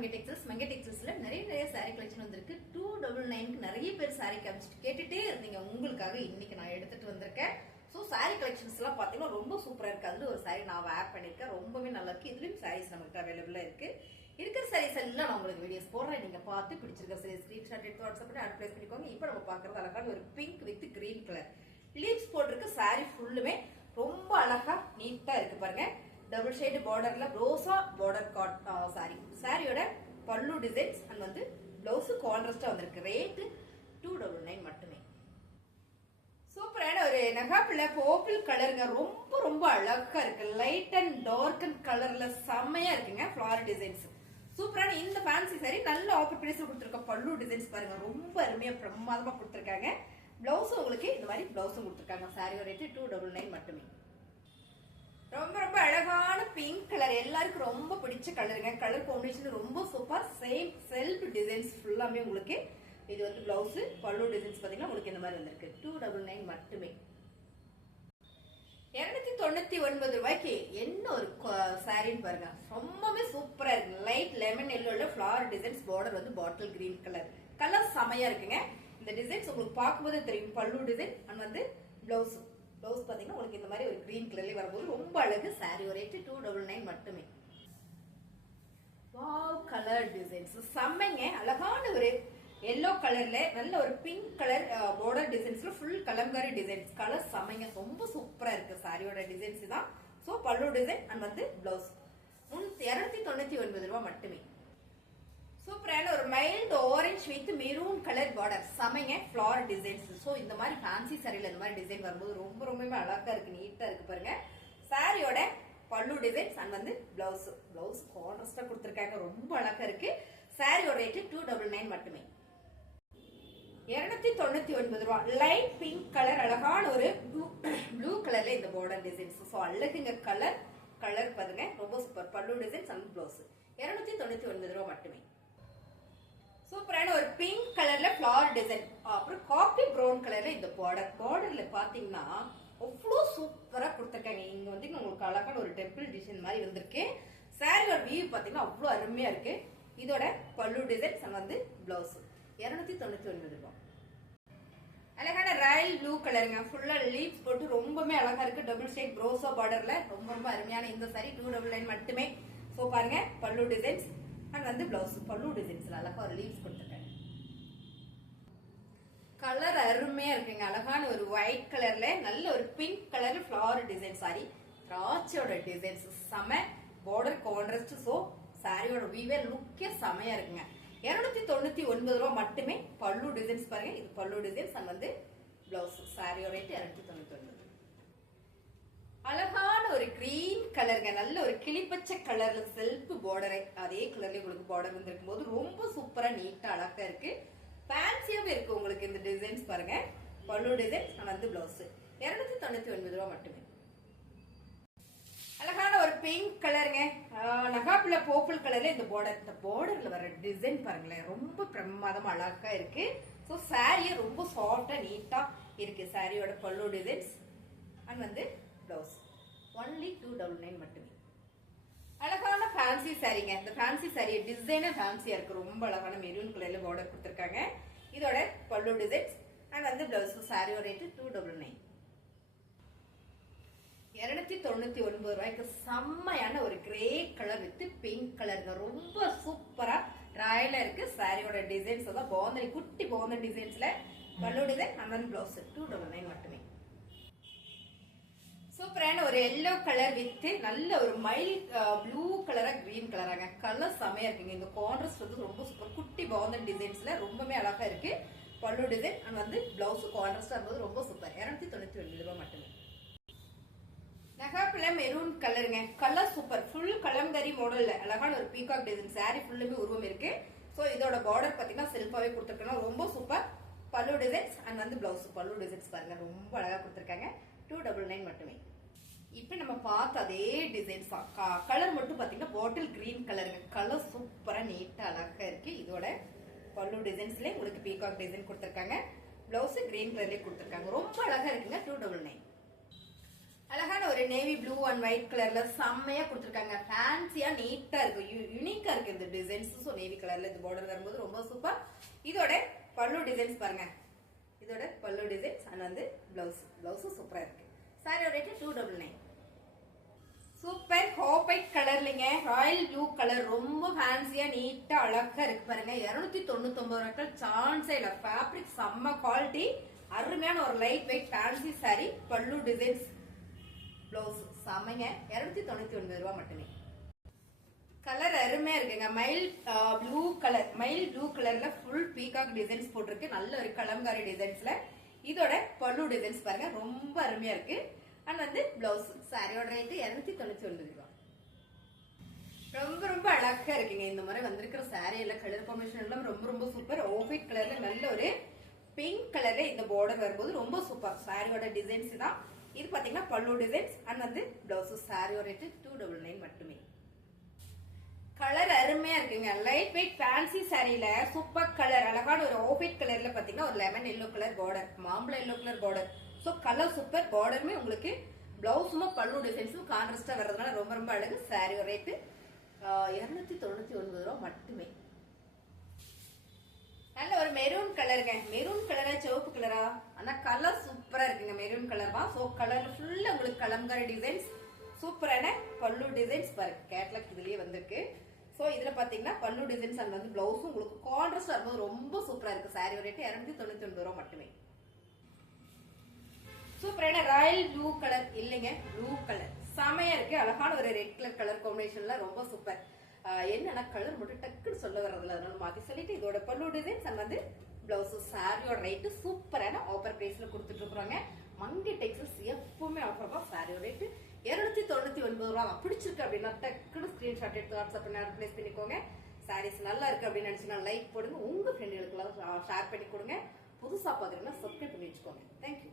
மங்கை டெக்ஸ்டைல்ஸ்ல நிறைய saree collection வந்திருக்கு. 299க்கு நிறைய பேர் saree காமிச்சிட்டு கேட்டுட்டே இருந்தீங்க. உங்களுக்காக இன்னைக்கு நான் எடுத்துட்டு வந்திருக்கேன். சோ saree கலெக்ஷன்ஸ் எல்லாம் பாத்தீங்கன்னா ரொம்ப சூப்பரா இருக்கு. அதுல ஒரு saree நான் ஆட் பண்ணிருக்கேன். ரொம்பவே நல்லா இருக்கு. இதுலயும் sarees நமக்கு அவைலபிளா இருக்கு. இருக்கிற sarees எல்லாம் நான் உங்களுக்கு வீடியோஸ் போடுறேன். நீங்க பார்த்து பிடிச்சிருக்க sarees ஸ்கிரீன்ஷாட் எடுத்து வாட்ஸ்அப் பண்ணி அட்வைஸ் பண்ணிக்கோங்க. இப்போ நம்ம பாக்குறது அழகான ஒரு pink with green colour leaves போட்டிருக்க saree ஃபுல்லுமே ரொம்ப அழகா நீட்டா இருக்கு பாருங்க. டபுள் ஷேட் பார்டர்ல ரோசா பார்டர் காட் சாரியோட பல்லு டிசைன்ஸ் அண்ட் வந்து பிளவுஸ் கான்ட்ராஸ்டா வந்திருக்கு. ரேட் 299 மட்டுமே. சூப்பரான ஒரு நகாப்பிள்ள பர்பிள் கலருங்க. ரொம்ப அழகா இருக்கு. லைட் அண்ட் டார்க் அண்ட் கலர்ல செம்மையா இருக்குங்க. ஃபிளார் டிசைன்ஸ் சூப்பரான இந்த ஃபேன்சி சாரி நல்ல ஆஃபர் பிரைஸ்ல கொடுத்துருக்க. பல்லு டிசைன்ஸ் பாருங்க ரொம்ப அருமையா பிரமாதமா கொடுத்துருக்காங்க. பிளவுஸ் உங்களுக்கு இந்த மாதிரி பிளவுஸும் கொடுத்துருக்காங்க. சாரியோட ரேட் 299 மட்டுமே. ரொம்ப அழகான பிங்க் கலர் எல்லாருக்கும் ரொம்ப பிடிச்ச கலருங்க. கலர் காம்பினேஷன் ரொம்ப சூப்பர். சேம் செல்ஃப் டிசைன்ஸ் ஃபுல்லாமே உங்களுக்கு இது வந்து பிளவுஸ் பல்லு டிசைன்ஸ் பாத்தீங்கன்னா உங்களுக்கு இந்த மாதிரி வந்திருக்கு. 299 மட்டுமே. 299 ரூபாய்க்கு என்ன ஒரு சாரின்னு பாருங்க. ரொம்பவே சூப்பரா இருக்கு. லைட் லெமன் எல்லோல ஃபிளவர் டிசைன்ஸ் பார்டர் வந்து பாட்டில் கிரீன் கலர் செமையா இருக்குங்க. இந்த டிசைன்ஸ் உங்களுக்கு பார்க்கும்போது தெரியும். பல்லு டிசைன் அண்ட் வந்து பிளவுஸ் பாத்தீங்கன்னா உங்களுக்கு இந்த மாதிரி ஒரு கிரீன் கலர்ல வரும்போது ரொம்ப அழகு. சாரி ரேட் 299 மட்டுமே. வாவ் கலர் டிசைன்ஸ் செம்மைங்க. அழகான ஒரு எல்லோ கலர்ல நல்ல ஒரு பிங்க் கலர் பார்டர் டிசைன்ஸ்ல ஃபுல் கலம்காரி டிசைன்ஸ் கலர் செம்மைங்க. ரொம்ப சூப்பரா இருக்கு. சாரியோட டிசைன்ஸ் தான். சோ பல்லு டிசைன் அண்ட் வந்து பிளவுஸ் 299 ரூபாய் மட்டுமே. சூப்பரான ஒரு mild orange with maroon colour border செமைங்க. Flower designs. சோ இந்த மாதிரி ஃபேன்சி சாரியில இந்த மாதிரி டிசைன் வரும்போது ரொம்ப அழகா இருக்கு. நீட்டா இருக்கு பாருங்க. சாரியோட பல்லு டிசைன்ஸ் அண்ட் வந்து பிளவுஸ் கான்ட்ராஸ்டா கொடுத்திருக்காங்க. ரொம்ப அழகா இருக்கு. சாரியோட ரேட் 299 மட்டுமே. 299 ரூபாய். லைட் பிங்க் கலர் அழகான ஒரு ப்ளூ கலர்ல இந்த பார்டர் டிசைன்ஸ். சோ அழகுங்க. கலர் பாருங்க ரொம்ப சூப்பர். பல்லு டிசைன்ஸ் அண்ட் பிளவுஸ் 299 ரூபாய் மட்டுமே. சூப்பரான ஒரு பிங்க் கலர்ல ஃபிளவர் டிசைன் அப்புறம் காபி ப்ரௌன் கலர்ல இந்த பார்டர்ல பாத்தீங்கன்னா அவ்வளவு சூப்பரா கொடுத்திருக்காங்க. இங்க வந்து உங்களுக்கு அழகான ஒரு டெம்பிள் டிசைன் மாதிரி வந்திருக்கு. சாரியோட வியூ பாத்தீங்கன்னா அவ்வளவு அருமையா இருக்கு. இதோட பல்லு டிசைன் வந்து பிளவுஸ் 299 ரூபாய். அழகான ராயல் ப்ளூ கலருங்க. ஃபுல்லா லீவ்ஸ் போட்டு ரொம்பவே அழகா இருக்கு. டபுள் ஷேட் ப்ரோசா பார்டர்ல ரொம்ப அருமையான இந்த சாரி 299 மட்டுமே. சோ பாருங்க பல்லு டிசைன்ஸ் அண்ட் வந்து பிளவுஸ் பல்லு டிசைன்ஸ்ல அழகா ஒரு லீவ்ஸ் கொடுத்துருக்காங்க. கலர் அருமையா இருக்குங்க. அழகான ஒரு ஒயிட் கலர்ல நல்ல ஒரு pink colour flower design sari. திராட்சையோட டிசைன்ஸ் செம பார்டர் கான்ட்ராஸ்ட். சோ சாரியோட வீவே லுக்கே செமையா இருக்குங்க. 299 ரூபாய் மட்டுமே. பல்லு டிசைன்ஸ் பாருங்க. இது பல்லு டிசைன்ஸ் அண்ட் வந்து பிளவுஸ். சாரியோட ரேட் 299. அழகான ஒரு கிரீன் கலருங்க. நல்ல ஒரு கிளிப்பச்சை கலர்ல செல்ஃப் பார்டர் அதே கலர்ல உங்களுக்கு பார்டர் வந்திருக்கும் போது ரொம்ப சூப்பரா நீட்டா அழகா இருக்கு. ஃபேன்சியாவே இருக்கு உங்களுக்கு இந்த டிசைன்ஸ் பாருங்க. பல்லு டிசைன்ஸ் வந்து பிளவுஸ் 299 ரூபாய் மட்டுமே. அழகான ஒரு பிங்க் கலருங்க. நகாப்பிள்ள பர்பிள் கலர்ல இந்த பார்டர்ல வர டிசைன் பாருங்களேன். ரொம்ப பிரமாதமா அழகா இருக்கு. சோ சாரியே ரொம்ப சாஃப்டா நீட்டா இருக்கு. சாரியோட பல்லு டிசைன்ஸ் அண்ட் வந்து பிளவுஸ் ஒன்லி 299 மட்டுமே. அழகான ஃபேன்சி சாரிங்க. இந்த ஃபேன்சி சாரி டிசைனே ஃபேன்சியா இருக்கு. ரொம்ப அழகான மெரூன் கலர்ல பார்டர் கொடுத்திருக்காங்க. இதோட பல்லு டிசைன்ஸ் அண்ட் வந்து பிளவுஸ். சாரியோட ரேட் 299. 299 ரூபாய்க்கு செம்மையான ஒரு கிரே கலர் வித் பிங்க் கலருங்க. ரொம்ப சூப்பரா ராயலா இருக்கு. சாரியோட டிசைன்ஸ் தான் பாந்தனி குட்டி பாந்தனி டிசைன்ஸ்ல பல்லு டிசைன் அண்ட் வந்து பிளவுஸ் 299 மட்டுமே. சூப்பரான ஒரு எல்லோ கலர் வித் நல்ல ஒரு மைல்ட் ப்ளூ கலரா கிரீன் கலராங்க. கலர் செமையா இருக்குங்க. இந்த கான்ட்ராஸ்ட் வந்து ரொம்ப சூப்பர். குட்டி பாந்தன் டிசைன்ஸ்ல ரொம்பவே அழகா இருக்கு. பல்லு டிசைன் அண்ட் வந்து பிளவுஸ் கான்ட்ராஸ்டா இருந்தது ரொம்ப சூப்பர். 299 ரூபாய் மட்டுமே. நகாப்பிள்ள மெரூன் கலருங்க. Colour super. ஃபுல் கலம்கரி மாடல்ல அழகான ஒரு பீகாக் டிசைன். சாரி ஃபுல்லுமே உருவம் இருக்கு. சோ இதோட பார்டர் பாத்தீங்கன்னா செல்ஃபாவே கொடுத்திருக்காங்க. ரொம்ப சூப்பர். பல்லு டிசைன்ஸ் அண்ட் வந்து பிளவுஸ் பல்லு டிசைன்ஸ் பாருங்க ரொம்ப அழகா கொடுத்திருக்காங்க. 299 மட்டுமே. இப்ப நம்ம பார்த்த அதே டிசைன்ஸ் கலர் மட்டும் பாத்தீங்கன்னா பாட்டில் கிரீன் கலருங்க. கலர் சூப்பரா நீட்டா அழகா இருக்கு. இதோட பல்லு டிசைன்ஸ்ல உங்களுக்கு பீகாக் டிசைன் கொடுத்திருக்காங்க. பிளவுஸ் கிரீன் கலர்லயே கொடுத்திருக்காங்க. ரொம்ப அழகா இருக்குங்க. 299. அழகான ஒரு நேவி ப்ளூ அண்ட் ஒயிட் கலர்ல செம்மையா கொடுத்துருக்காங்க. ஃபேன்சியா நீட்டா இருக்கு, யூனிக்கா இருக்கு இந்த டிசைன்ஸ். ஸோ நேவி கலர்ல இந்த பார்டர் வரும்போது ரொம்ப சூப்பர். இதோட பல்லு டிசைன்ஸ் பாருங்க, இதோட பல்லு டிசைன்ஸ் அண்ட் வந்து பிளவுஸ் சூப்பரா இருக்கு. சாரியோட ரேட் 299. சூப்பர் ஹாஃபைட் கலர்லிங்க, ராயல் ப்ளூ கலர், ரொம்ப ஃபேன்சியா நீட்டா அழகா இருக்கு பாருங்க. 299 ரூபாய்க்கு சான்ஸே இல்ல. ஃபேப்ரிக் செம்ம குவாலிட்டி, அருமையான ஒரு லைட் வெயிட் ஃபேன்சி சாரி. பல்லு டிசைன்ஸ் பிளவுஸ் செம்மைங்க. 299 ரூபாய் மட்டுமே. கலர் அருமையா இருக்குங்க. மயில் ப்ளூ கலர்ல ஃபுல் பீகாக் டிசைன்ஸ் போட்டிருக்கு. நல்ல ஒரு கலம்காரி டிசைன்ஸ்ல. இதோட பல்லு டிசைன்ஸ் பாருங்க, ரொம்ப அருமையா இருக்கு. அண்ட் வந்து பிளவுஸ். சாரியோட ரேட் 299 ரூபாய். ரொம்ப ரொம்ப அழகா இருக்குங்க. இந்த மாதிரி வந்திருக்கிற சாரி எல்லாம் கலர் காம்பினேஷன் எல்லாம் ரொம்ப ரொம்ப சூப்பர். ஆஃபைட் கலர்ல நல்ல ஒரு பிங்க் கலர்ல இந்த பார்டர் வரும்போது ரொம்ப சூப்பர். சாரியோட டிசைன்ஸ் தான் இது. பாத்தீங்கன்னா பல்லு டிசைன்ஸ் அண்ட் வந்து பிளவுஸ். சாரியோட ரேட் 299 மட்டுமே. கலர் அருமையா இருக்குங்க. லைட் வெயிட் ஃபேன்சி சாரியில சூப்பர் கலர், அழகான ஒரு ஆஃபைட் கலர்ல பாத்தீங்கன்னா ஒரு லெமன் எல்லோ கலர் பார்டர், மாம்பழ yellow colour border. So colour super. பார்டருமே உங்களுக்கு பிளவுஸும் பல்லு டிசைன்ஸும் கான்ட்ராஸ்டா வர்றதுனால ரொம்ப ரொம்ப அழகு. சாரியோட ரேட் 299 ரூபாய் மட்டுமே. நல்ல ஒரு மெரூன் கலருங்க. மெரூன் கலரா சிவப்பு கலரா? ஆனா கலர் சூப்பரா இருக்குங்க. மெரூன் கலர் தான். சோ கலர்ல ஃபுல்லா உங்களுக்கு கலம்காரி டிசைன்ஸ், சூப்பரான பல்லு டிசைன்ஸ் பாருங்க. கேட்லாக் இதுலயே வந்திருக்கு. சோ இதுல பாத்தீங்கன்னா பல்லு டிசைன்ஸ் அண்ட் வந்து பிளவுஸும் உங்களுக்கு கான்ட்ராஸ்டா இருக்கும்போது ரொம்ப சூப்பரா இருக்கு. சாரி ரேட் 299 ரூபாய் மட்டுமே. சூப்பரான ராயல் ப்ளூ கலர் இல்லைங்க, ப்ளூ கலர் செமையா இருக்கு. அழகான ஒரு ரெட் கலர் காம்பினேஷன்ல ரொம்ப சூப்பர். என்னன்னா கலர் மட்டும் டக்குன்னு சொல்ல வர்றதுல, அதனால மாத்தி சொல்லிட்டு இதோட பல்லு டிசைன்ஸ் அண்ட் வந்து பிளவுஸ். சாரியோட ரேட் சூப்பரான ஆஃபர் பிரைஸ்ல கொடுத்துட்டு இருக்காங்க. மங்கி டெக்ஸ்டைல்ஸ் எப்பவுமே ஆஃபர் தான். சாரியோட ரேட் 299 ரூபாய். பிடிச்சிருக்கு அப்படின்னா டக்குன்னு ஸ்கிரீன்ஷாட் எடுத்து வாட்ஸ்அப் பண்ணி அட்வைஸ் பண்ணிக்கோங்க. சாரீஸ் நல்லா இருக்கு அப்படின்னு நினைச்சீங்கன்னா லைக் போடுங்க, உங்க ஃப்ரெண்டுகளுக்கு ஷேர் பண்ணி கொடுங்க. புதுசா பாக்குறீங்கன்னா சப்ஸ்கிரைப் பண்ணி வச்சுக்கோங்க. தேங்க்யூ.